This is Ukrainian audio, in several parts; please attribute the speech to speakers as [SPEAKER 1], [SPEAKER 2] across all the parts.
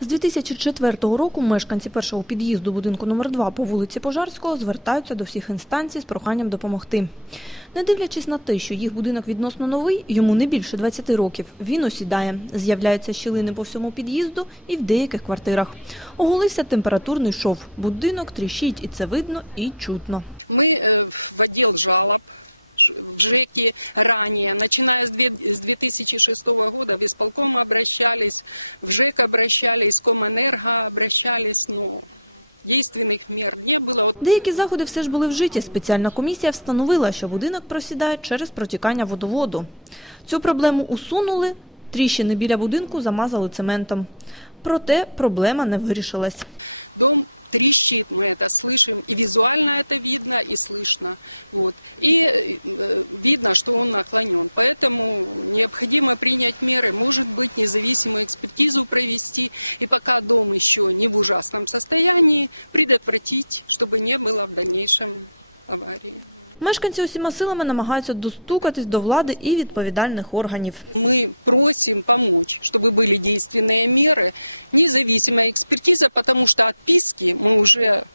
[SPEAKER 1] З 2004 року мешканці першого під'їзду будинку номер 2 по вулиці Пожарського звертаються до всіх інстанцій з проханням допомогти. Не дивлячись на те, що їх будинок відносно новий, йому не більше 20 років, він осідає. З'являються щілини по всьому під'їзду і в деяких квартирах. Оголився температурний шов. Будинок тріщить, і це видно і чутно.
[SPEAKER 2] Мы э, в отдел жалоб в ЖЭКе ранее, начиная с две- с 2006 года, в исполком обращались, в ЖЭК обращались, в Комэнерго обращались, но действенных мер не было. Вот
[SPEAKER 1] Деякі заходи все ж були вжиті. Спеціальна комісія встановила, що будинок просідає через протікання водоводу. Цю проблему усунули, тріщини біля будинку замазали цементом. Проте проблема не вирішилась.
[SPEAKER 2] Дом трещит, мы это слышим, и визуально это видно, и слышно. Вот. И э, видно, что он наклонен. Поэтому необходимо принять меры, может быть, независимую экспертизу провести, и пока дом еще не в ужасном состоянии, предотвратить, чтобы не было в дальнейшем аварии.
[SPEAKER 1] Мешканці усіма силами намагаються достукатись до влади і відповідальних органів.
[SPEAKER 2] Мы просим помочь, чтобы были действенные меры, независимая экспертиза, потому что отписки мы уже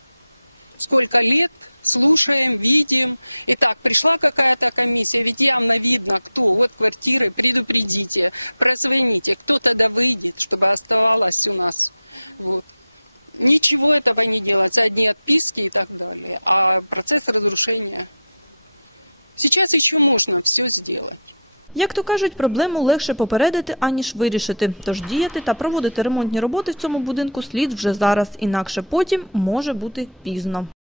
[SPEAKER 2] сколько лет слушаем, видим. И так, пришла какая-то комиссия, ведь явно видно, кто, вот квартиры, предупредите, прозвоните, кто тогда выйдет, чтобы оставалось у нас. Вот. Ничего этого не делается, одни отписки и так далее. А процесс разрушения. Сейчас еще можно все сделать.
[SPEAKER 1] Як то кажуть, проблему легше попередити, аніж вирішити. Тож діяти та проводити ремонтні роботи в цьому будинку слід вже зараз, інакше потім може бути пізно.